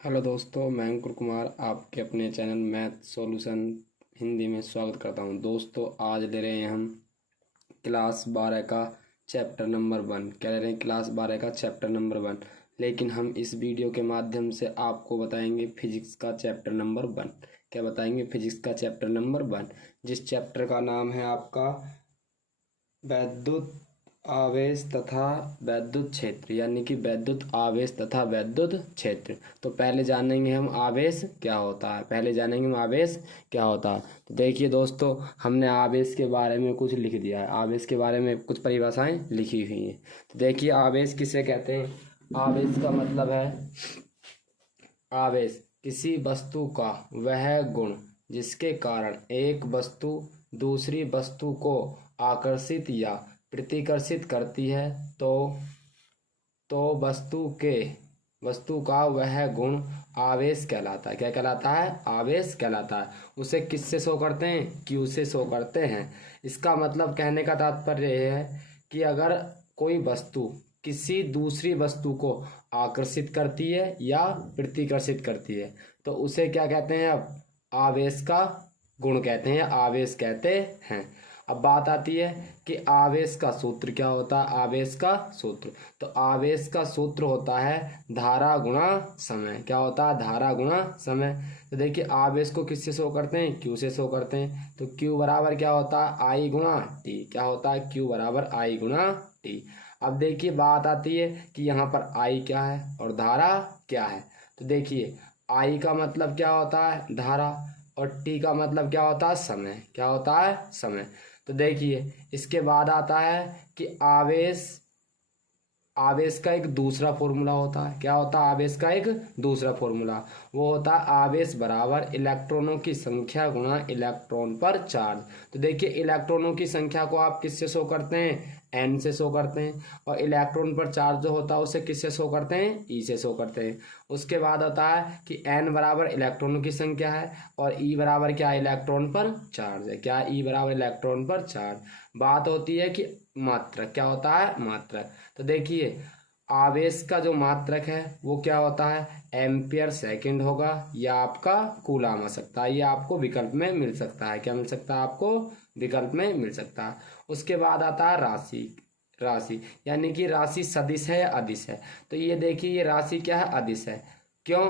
Hello दोस्तों, मैं अंकुर कुमार आपके अपने चैनल मैथ सॉल्यूशन हिंदी में स्वागत करता हूं। दोस्तों, आज ले रहे हैं हम क्लास 12 का चैप्टर नंबर 1। क्या ले रहे हैं? क्लास 12 का चैप्टर नंबर 1। लेकिन हम इस वीडियो के माध्यम से आपको बताएंगे फिजिक्स का चैप्टर नंबर 1। क्या बताएंगे? फिजिक्स का चैप्टर नंबर 1, जिस चैप्टर का नाम है आपका वैद्युत आवेश तथा वैद्युत क्षेत्र, यानी कि वैद्युत आवेश तथा वैद्युत क्षेत्र। तो पहले जानेंगे हम आवेश क्या होता है। तो देखिए दोस्तों, हमने आवेश के बारे में कुछ लिख दिया है। आवेश के बारे में कुछ परिभाषाएं लिखी हुई हैं। तो देखिए, आवेश किसे कहते हैं? आवेश का मतलब है आवेश किसी वस्तु का वह गुण जिसके कारण एक वस्तु दूसरी वस्तु को आकर्षित या प्रतिकर्षित करती है। तो वस्तु का वह गुण आवेश कहलाता है। क्या कहलाता है? आवेश कहलाता है। उसे किससे शो करते हैं? क्यू से शो करते हैं। इसका मतलब कहने का तात्पर्य यह है कि अगर कोई वस्तु किसी दूसरी वस्तु को आकर्षित करती है या प्रतिकर्षित करती है तो उसे क्या कहते हैं? अब आवेश का गुण कहते हैं, आवेश कहते हैं। अब बात आती है कि आवेश का सूत्र क्या होता है। आवेश का सूत्र, तो आवेश का सूत्र होता है धारा गुणा समय। क्या होता है? धारा गुणा समय। तो देखिए, आवेश को किससे शो करते हैं? क्यू से शो करते हैं। तो क्यू बराबर क्या होता है? आई गुणा टी। क्या होता है? क्यू बराबर आई गुणा टी। अब देखिए, बात आती है कि यहाँ पर आई क्या है और धारा क्या है। तो देखिए, आई का मतलब क्या होता है? धारा। और टी का मतलब क्या होता है? समय। क्या होता है? समय। तो देखिए, इसके बाद आता है कि आवेश का एक दूसरा फॉर्मूला होता है। क्या होता है? आवेश का एक दूसरा फॉर्मूला, वो होता है आवेश बराबर इलेक्ट्रॉनों की संख्या गुणा इलेक्ट्रॉन पर चार्ज। तो देखिए, इलेक्ट्रॉनों की संख्या को आप किससे शो करते हैं? एन से शो करते हैं। और इलेक्ट्रॉन पर चार्ज जो होता है उसे किससे शो करते हैं? ई से शो करते हैं। उसके बाद होता है कि एन बराबर इलेक्ट्रॉनों की संख्या है और ई बराबर क्या? इलेक्ट्रॉन पर चार्ज है। क्या? ई बराबर इलेक्ट्रॉन पर चार्ज। बात होती है कि मात्रक। क्या होता है? मात्रक। तो देखिए, आवेश का जो मात्रक है वो क्या होता है? एम्पियर सेकंड होगा या आपका कूलाम आ सकता है। ये आपको विकल्प में मिल सकता है। क्या मिल सकता है? आपको विकल्प में मिल सकता है। उसके बाद आता है राशि। राशि यानी कि राशि सदिश है या अदिश है। तो ये देखिए, ये राशि क्या है? अदिश है। क्यों?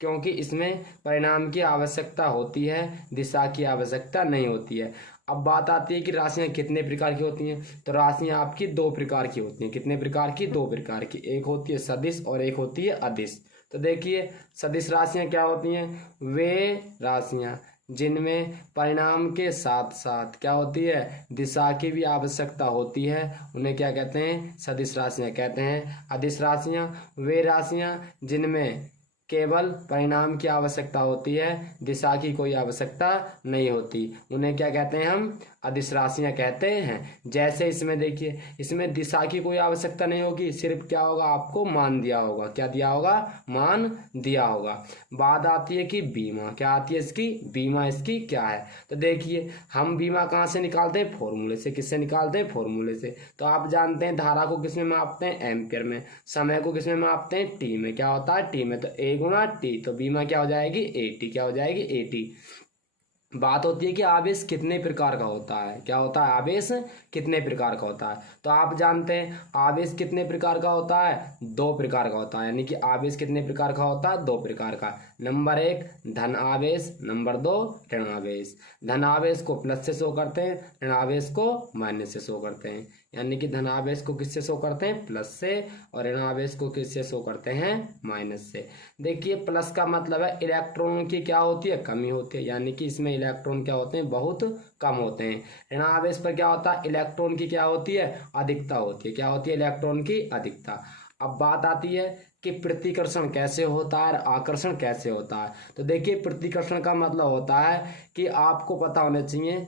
क्योंकि इसमें परिणाम की आवश्यकता होती है, दिशा की आवश्यकता नहीं होती है। अब बात आती है कि राशियां कितने प्रकार की होती हैं। तो राशियां आपकी दो प्रकार की होती हैं। कितने प्रकार की? दो प्रकार की। एक होती है सदिश और एक होती है अदिश। तो देखिए, सदिश राशियां क्या होती हैं? वे राशियां जिनमें परिणाम के साथ साथ क्या होती है? दिशा की भी आवश्यकता होती है, उन्हें क्या कहते हैं? सदिश राशियां कहते हैं। अदिश राशियां वे राशियां जिनमें केवल परिणाम की आवश्यकता होती है, दिशा की कोई आवश्यकता नहीं होती, उन्हें क्या कहते हैं? हम अदिश राशियां कहते हैं। जैसे इसमें देखिए, इसमें दिशा की कोई आवश्यकता नहीं होगी, सिर्फ क्या होगा? आपको मान दिया होगा। क्या दिया होगा? मान दिया होगा। बात आती है कि बीमा। क्या आती है इसकी? बीमा इसकी क्या है? तो देखिए, हम बीमा कहाँ से निकालते हैं? फॉर्मूले से। किससे निकालते हैं? फॉर्मूले से। तो आप जानते हैं धारा को किसमें मापते हैं? एम्पियर में। समय को किसमें मापते हैं? टी में। क्या होता है? टी में। तो ए गुणा टी, तो बीमा क्या हो जाएगी? A T. क्या हो जाएगी? A T. बात होती है कि आवेश कितने प्रकार का होता है। क्या होता है? आवेश कितने प्रकार का होता है। तो आप जानते हैं आवेश कितने प्रकार का होता है? दो प्रकार का होता है। यानी कि आवेश कितने प्रकार का होता है? दो प्रकार का। नंबर एक धन आवेश, नंबर दो ऋण आवेश। धन आवेश को प्लस से शो करते हैं, ऋण आवेश को माइनस से शो करते हैं। यानी कि धन आवेश को किससे शो करते हैं? प्लस से। और ऋण आवेश को किससे शो करते हैं? माइनस से। देखिए, प्लस का मतलब है इलेक्ट्रॉनों की क्या होती है? कमी होती है। यानी कि इसमें इलेक्ट्रॉन क्या होते हैं? बहुत कम होते हैं। ऋण आवेश पर क्या होता है? इलेक्ट्रॉन की क्या होती है? अधिकता होती है। क्या होती है? इलेक्ट्रॉन की अधिकता। अब बात आती है कि प्रतिकर्षण कैसे होता है और आकर्षण कैसे होता है। तो देखिए, प्रतिकर्षण का मतलब होता है कि आपको पता होना चाहिए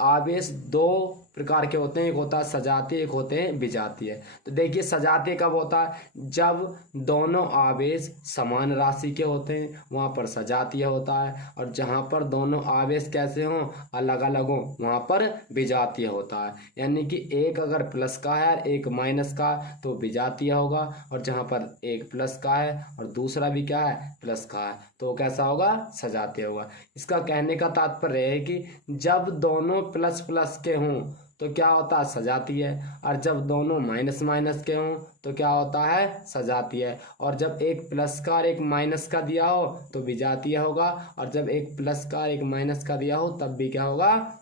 आवेश दो प्रकार के होते हैं, एक होता है सजातीय, एक होते हैं विजातीय। तो देखिए सजातीय कब होता है, जब दोनों आवेश समान राशि के होते हैं वहाँ पर सजातीय होता है, और जहाँ पर दोनों आवेश कैसे हों, अलग अलग हों, वहाँ पर विजातीय होता है। यानी कि एक अगर प्लस का है और एक माइनस का तो विजातीय होगा, और जहाँ पर एक प्लस का है और दूसरा भी क्या है, प्लस का है, तो कैसा होगा, सजातीय होगा। इसका कहने का तात्पर्य है कि जब दोनों प्लस प्लस के हों तो क्या होता है, सजातीय है, और जब दोनों माइनस माइनस के हों तो क्या होता है, सजातीय है, और जब एक प्लस का और एक माइनस का दिया हो तो विजातीय होगा, और जब एक प्लस का और एक माइनस का दिया हो तब भी क्या होगा,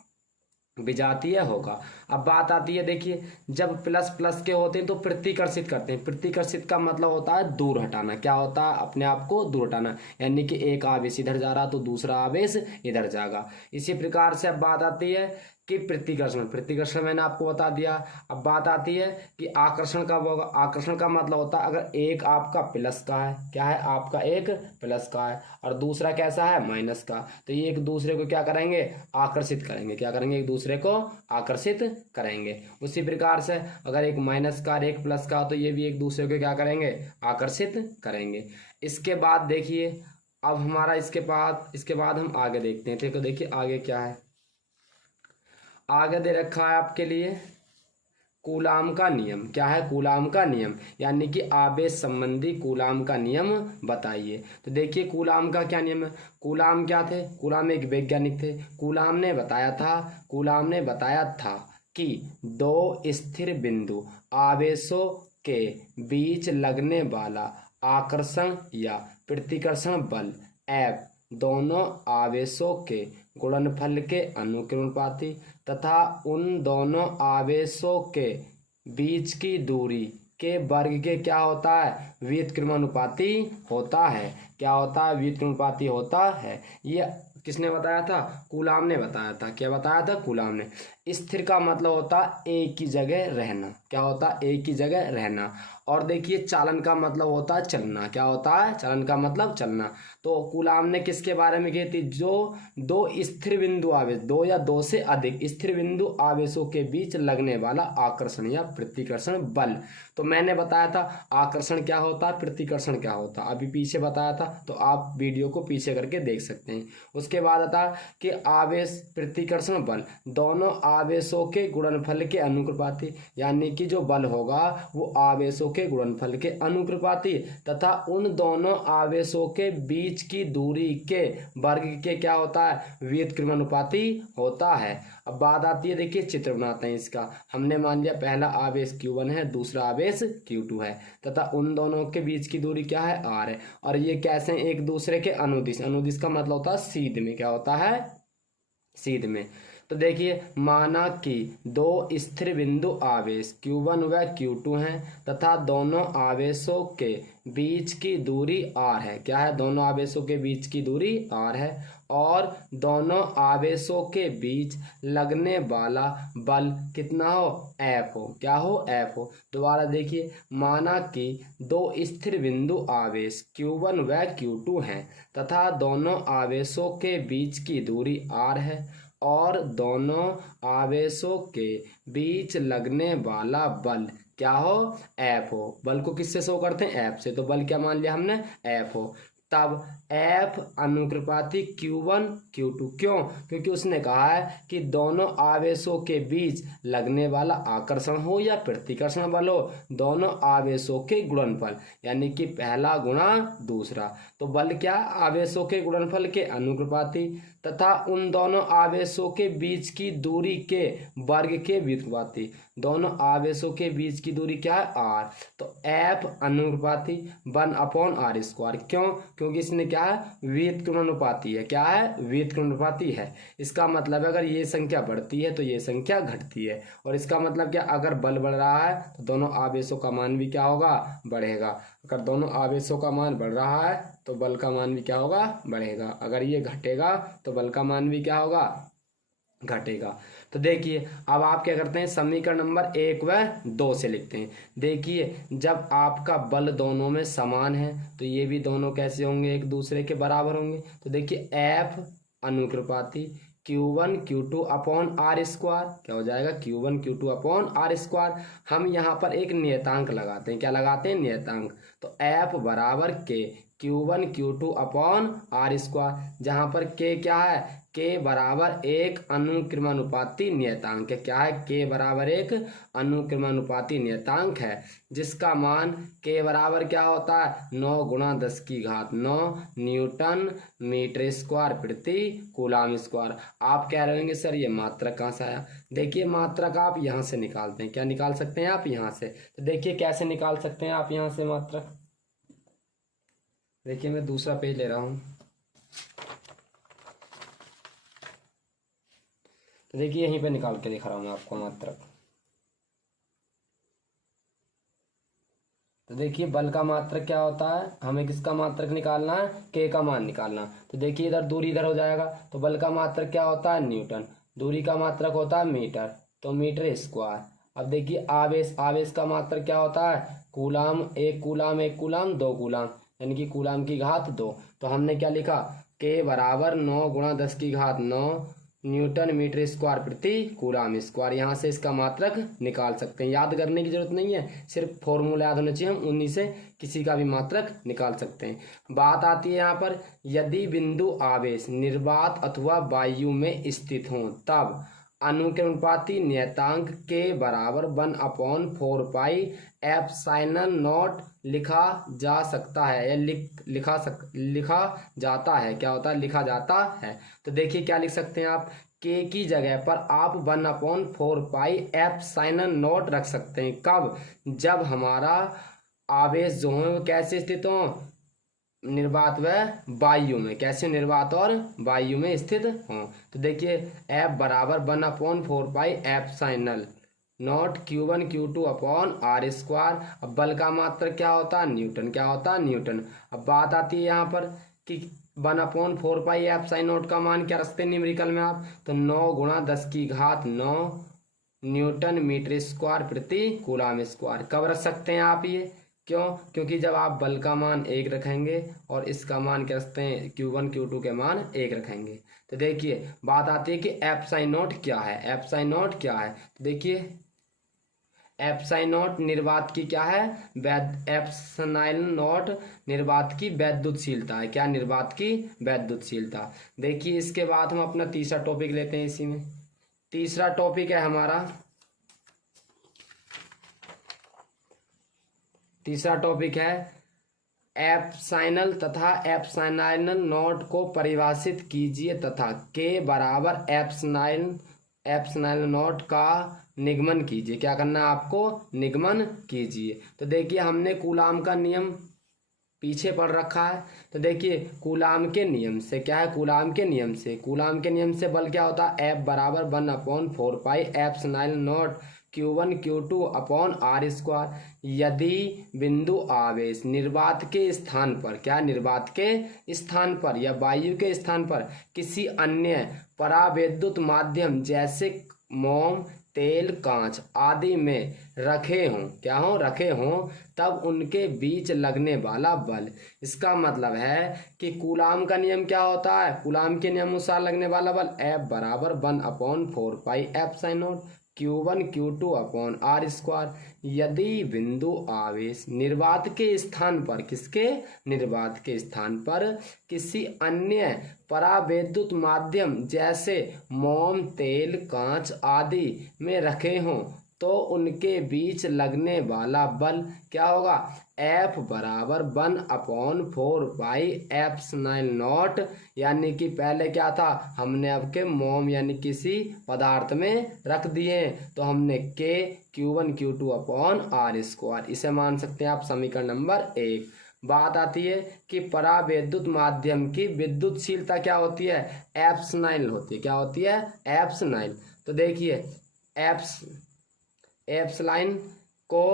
विजातीय होगा। अब बात आती है, देखिए जब प्लस प्लस के होते हैं तो प्रतिकर्षित करते हैं। प्रतिकर्षित का मतलब होता है दूर हटाना। क्या होता है, अपने आप को दूर हटाना, यानी कि एक आवेश इधर जा रहा तो दूसरा आवेश इधर जाएगा। इसी प्रकार से अब बात आती है कि प्रतिकर्षण। प्रतिकर्षण मैंने आपको बता दिया। अब बात आती है कि आकर्षण कब होगा। आकर्षण का मतलब होता है अगर एक आपका प्लस का है, क्या है, आपका एक प्लस का है और दूसरा कैसा है, माइनस का, तो ये एक दूसरे को क्या करेंगे, आकर्षित करेंगे। क्या करेंगे, एक दूसरे को आकर्षित करेंगे। उसी प्रकार से अगर एक माइनस का और एक प्लस का तो ये भी एक दूसरे को क्या करेंगे, आकर्षित करेंगे। इसके बाद देखिए अब हमारा इसके बाद हम आगे देखते हैं। तो देखिए आगे क्या है, आगे दे रखा है आपके लिए कूलाम का नियम। क्या है, कूलाम का नियम, यानी कि आवेश संबंधी कूलाम का नियम बताइए। तो देखिए कूलाम का क्या नियम है। कूलाम क्या थे, कूलाम एक वैज्ञानिक थे। कूलाम ने बताया था कि दो स्थिर बिंदु आवेशों के बीच लगने वाला आकर्षण या प्रतिकर्षण बल F दोनों आवेशों के गुणनफल के अनुक्रमानुपाती तथा उन दोनों आवेशों के बीच की दूरी के वर्ग के क्या होता है, व्युत्क्रमानुपाती होता है। क्या होता है, व्युत्क्रमानुपाती होता है। ये किसने बताया था, कूलाम ने बताया था। क्या बताया था, कूलाम ने। स्थिर का मतलब होता है एक ही जगह रहना। क्या होता है, एक ही जगह रहना। और देखिए चालन का मतलब होता है चलना। क्या होता है, चालन का मतलब चलना। तो कूलाम ने किसके बारे में कही थी, जो दो स्थिर बिंदु आवेश, दो या दो से अधिक स्थिर बिंदु आवेशों के बीच लगने वाला आकर्षण या प्रतिकर्षण बल। तो मैंने बताया था आकर्षण क्या होता है, प्रतिकर्षण क्या होता है, अभी पीछे बताया था, तो आप वीडियो को पीछे करके देख सकते हैं। उसके बाद आता कि आवेश प्रतिकर्षण बल दोनों आवेशों के गुणनफल के अनुक्रमानुपाती, यानी कि जो बल होगा वो आवेशों के गुणनफल के अनुक्रमानुपाती तथा उन दोनों आवेशों के बीच की दूरी के वर्ग के क्या होता है, व्युत्क्रमानुपाती होता है। अब बात आती है, देखिए चित्र बनाते हैं इसका। हमने मान लिया पहला आवेश Q1 है, दूसरा आवेश Q2 है तथा उन दोनों के बीच की दूरी क्या है, R है, और ये कैसे एक दूसरे के अनुदिश। अनुदिश का मतलब होता है सीध में। क्या होता है, सीध में। तो देखिए माना कि दो स्थिर बिंदु आवेश Q1 व Q2 हैं तथा दोनों आवेशों के बीच की दूरी R है। क्या है, दोनों आवेशों के बीच की दूरी R है, और दोनों आवेशों के बीच लगने वाला बल कितना हो, F हो। क्या हो, F हो। दोबारा देखिए, माना कि दो स्थिर बिंदु आवेश Q1 व Q2 हैं तथा दोनों आवेशों के बीच की दूरी R है, और दोनों आवेशों के बीच लगने वाला बल क्या हो, F हो। बल को किससे शो करते हैं, F से। तो बल क्या मान लिया हमने, F हो। तब F अनुक्रमानुपाती Q1 Q2। क्यों, क्योंकि उसने कहा है कि दोनों आवेशों के बीच लगने वाला आकर्षण हो या प्रतिकर्षण बल हो, दोनों आवेशों के गुणनफल, यानी कि पहला गुणा दूसरा। तो बल क्या, आवेशों के गुणनफल के अनुक्रमानुपाती तथा उन दोनों आवेशों के बीच की दूरी के वर्ग के व्युत्क्रमानुपाती। दोनों आवेशों के बीच की दूरी क्या है, R। तो F अनुक्रमानुपाती 1/r²। क्यों, क्योंकि इसने क्या है, व्युत्क्रमानुपाती है। क्या है, व्युत्क्रमानुपाती है। इसका मतलब अगर ये संख्या बढ़ती है तो ये संख्या घटती है, और इसका मतलब क्या, अगर बल बढ़ रहा है तो दोनों आवेशों का मान भी क्या होगा, बढ़ेगा। अगर दोनों आवेशों का मान बढ़ रहा है तो बल का मान भी क्या होगा, बढ़ेगा। अगर ये घटेगा तो बल का मान भी क्या होगा, घटेगा। तो देखिए अब आप क्या करते हैं, समीकरण नंबर 1 व 2 से लिखते हैं। देखिए जब आपका बल दोनों में समान है तो ये भी दोनों कैसे होंगे, एक दूसरे के बराबर होंगे। तो देखिए F अनुक्रमानुपाती Q1 Q2 upon R square. क्या हो जाएगा? Q1 Q2 upon R square. हम यहाँ पर एक नियतांक लगाते हैं। क्या लगाते हैं? नियतांक। तो F बराबर K Q1 Q2 upon R square, जहाँ पर K क्या है? K बराबर एक अनुक्रमानुपाती नियतांक है। क्या है? K बराबर एक अनुक्रमानुपाती नियतांक है, जिसका मान K बराबर क्या होता है? 9 गुणा 10 की घात 9 न्यूटन मीटर स्क्वायर प्रति कूलाम स्क्वायर। आप कह रहे होंगे सर ये मात्रक कहाँ से आया? देखिए मात्रक आप यहाँ से निकालते हैं। क्या निकाल सकते हैं आप? यहाँ से। तो देखिए कैसे निकाल सकते हैं आप यहाँ से मात्रक। देखिए मैं दूसरा पेज ले रहा हूँ। तो देखिए यहीं पे निकाल के दिखा रहा हूँ मैं आपको मात्रक। तो देखिए बल का मात्रक क्या होता है? हमें किसका मात्रक निकालना है? के का मान निकालना। तो देखिए इधर दूरी इधर हो जाएगा, तो बल का मात्रक क्या होता है? न्यूटन। दूरी का मात्रक होता है मीटर, तो मीटर स्क्वायर। अब देखिए आवेश, आवेश का मात्रक क्या होता है? कूलाम। एक कूलाम, एक कूलाम, दो कूलाम, यानी कि कूलाम की घात 2। तो हमने क्या लिखा? के बराबर 9 गुणा 10 की घात 9 न्यूटन मीटर स्क्वायर प्रति कूलाम स्क्वायर। यहाँ से इसका मात्रक निकाल सकते हैं। याद करने की जरूरत नहीं है, सिर्फ फॉर्मूला याद होना चाहिए, हम उन्हीं से किसी का भी मात्रक निकाल सकते हैं। बात आती है यहाँ पर, यदि बिंदु आवेश निर्वात अथवा वायु में स्थित हो तब अनुक्रमानुपाती नियतांक के बराबर 1/4 पाई एप्सिलॉन नॉट लिखा जा सकता है, या लिखा जाता है। क्या होता है? लिखा जाता है। तो देखिए क्या लिख सकते हैं आप? के की जगह पर आप 1/4 पाई एप्सिलॉन नॉट रख सकते हैं। कब? जब हमारा आवेश जो है वो कैसे स्थित हो? निर्वात व वायु में। कैसे? निर्वात और वायु में स्थित हों। तो देखिए F बराबर 1/4 pi epsilon naught Q1 Q2 upon R square. अब बल का मात्रक क्या होता है? न्यूटन। क्या होता है? न्यूटन। अब बात आती है यहाँ पर कि 1/4 पाई एप्सिलॉन नॉट का मान क्या रखते हैं न्यूमेरिकल में आप? तो 9 गुणा 10 की घात 9 न्यूटन मीटर स्क्वायर प्रति कूलाम स्क्वायर। कब रख सकते हैं आप ये? क्यों? क्योंकि जब आप बल का मान 1 रखेंगे और इसका मान क्या रखते हैं? Q1 Q2 के मान 1 रखेंगे। तो देखिए बात आती है कि एप्सिलॉन नॉट क्या है? एप्सिलॉन नॉट क्या है? तो देखिए एप्सिलॉन नॉट निर्वात की क्या है? एप्सिलॉन नॉट निर्वात की वैद्युतशीलता है। क्या? निर्वात की वैद्युतशीलता। देखिए इसके बाद हम अपना तीसरा टॉपिक लेते हैं। इसी में तीसरा टॉपिक है हमारा, तीसरा टॉपिक है एप्सिलॉन तथा एप्सिलॉन नॉट को परिभाषित कीजिए तथा के बराबर एप्सिलॉन नॉट का निगमन कीजिए। क्या करना है आपको? निगमन कीजिए। तो देखिए हमने कूलाम का नियम पीछे पढ़ रखा है। तो देखिए कूलाम के नियम से क्या है? कूलाम के नियम से, कूलाम के नियम से बल क्या होता है? F बराबर 1/4 pi epsilon naught Q1 Q2 upon R square. यदि बिंदु आवेश निर्वात के स्थान पर, क्या? निर्वात के स्थान पर या वायु के स्थान पर किसी अन्य परावैद्युत माध्यम जैसे मोम, तेल, कांच आदि में रखे हों, क्या हो? रखे हों, तब उनके बीच लगने वाला बल। इसका मतलब है कि कूलाम का नियम क्या होता है? कूलाम के नियम अनुसार लगने वाला बल F बराबर 1/4 pi epsilon naught Q1 Q2 upon R square. यदि बिंदु आवेश निर्वात के स्थान पर, किसके? निर्वात के स्थान पर किसी अन्य परावैद्युत माध्यम जैसे मोम, तेल, कांच आदि में रखे हों तो उनके बीच लगने वाला बल क्या होगा? F बराबर 1/4 पाई एप्सिलॉन नॉट, यानी कि पहले क्या था? हमने अब के मोम यानी किसी पदार्थ में रख दिए, तो हमने K Q1 Q2 upon R square, इसे मान सकते हैं आप समीकरण नंबर 1। बात आती है कि परावैद्युत माध्यम की विद्युतशीलता क्या होती है? एप्सिलॉन होती है। क्या होती है? एप्सिलॉन। तो देखिए एप्सिलॉन को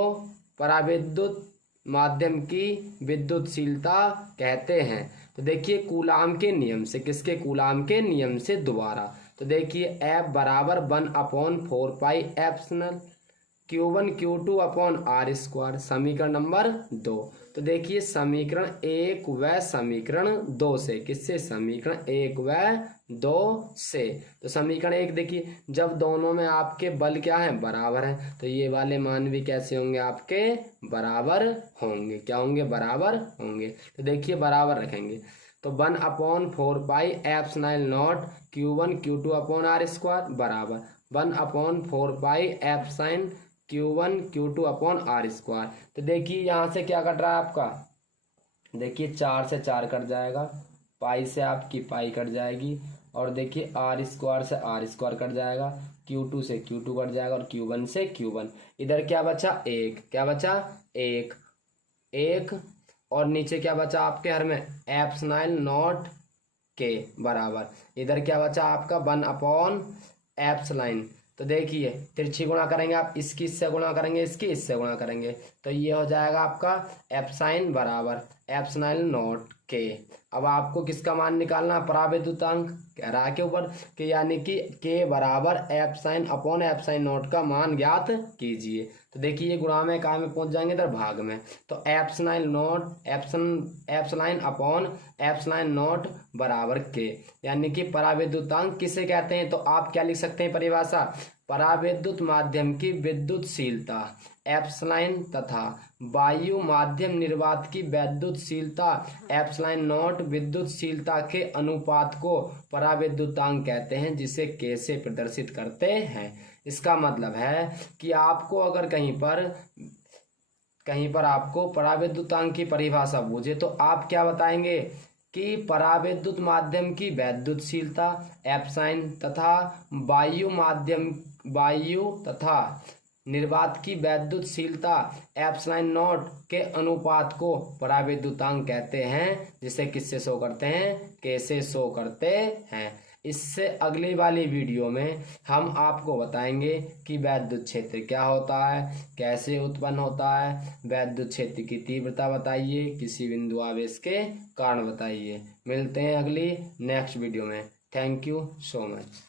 परावैद्युत माध्यम की विद्युतशीलता कहते हैं। तो देखिए कूलाम के नियम से, किसके? कूलाम के नियम से दोबारा। तो देखिए F बराबर 1/4 pi epsilon Q1 Q2 upon R square, समीकरण नंबर 2। तो देखिए समीकरण 1 व समीकरण 2 से, किससे, समीकरण 1 व 2 से। तो समीकरण 1 देखिए, जब दोनों में आपके बल क्या है, बराबर है, तो ये वाले मान भी कैसे होंगे, आपके बराबर होंगे। क्या होंगे, बराबर होंगे। तो देखिए बराबर रखेंगे, तो 1/4π/ε0 Q1 Q2 upon R square बराबर 1/4π/ε Q1 Q2 upon R square. तो देखिए यहाँ से क्या कट रहा है आपका, देखिए 4 से 4 कट जाएगा, पाई से आपकी पाई कट जाएगी, और देखिए आर स्क्वायर से आर स्क्वायर कट जाएगा, Q2 से Q2 कट जाएगा, और Q1 से Q1। इधर क्या बचा, एक, क्या बचा, एक, एक, और नीचे क्या बचा आपके हर में, ε0 के बराबर, इधर क्या बचा आपका 1/ε। तो देखिए तिरछी गुणा करेंगे आप, इसकी इससे गुणा करेंगे, इसकी इससे गुणा करेंगे, तो ये हो जाएगा आपका एप्साइन बराबर ε0 के। अब आपको किसका मान निकालना, पराविद्युतांक कह रहा है के ऊपर कि यानी कि के बराबर एप्साइन अपॉन ε0 का मान ज्ञात कीजिए। तो देखिए ये गुणा में कहाँ में पहुंच जाएंगे, इधर भाग में, तो एप्सिलॉन अपॉन ε0 बराबर के, यानी कि पराविद्युतांक किसे कहते हैं। तो आप क्या लिख सकते हैं परिभाषा, पराविद्युत माध्यम की विद्युतशीलता एप्सिलॉन तथा वायु माध्यम निर्वात की विद्युतशीलता ε0 विद्युतशीलता के अनुपात को पराविद्युतांक कहते हैं, जिसे के से प्रदर्शित करते हैं। इसका मतलब है कि आपको अगर कहीं पर आपको पराविद्युतांक की परिभाषा पूछे तो आप क्या बताएंगे कि पराविद्युत माध्यम की विद्युतशीलता एप्साइन तथा वायु तथा निर्वात की विद्युतशीलता ε0 के अनुपात को पराविद्युतांक कहते हैं, जिसे किससे शो करते हैं, कैसे शो करते हैं। इससे अगली वाली वीडियो में हम आपको बताएंगे कि विद्युत क्षेत्र क्या होता है, कैसे उत्पन्न होता है, विद्युत क्षेत्र की तीव्रता बताइए, किसी बिंदु आवेश के कारण बताइए। मिलते हैं अगली नेक्स्ट वीडियो में। Thank you so much.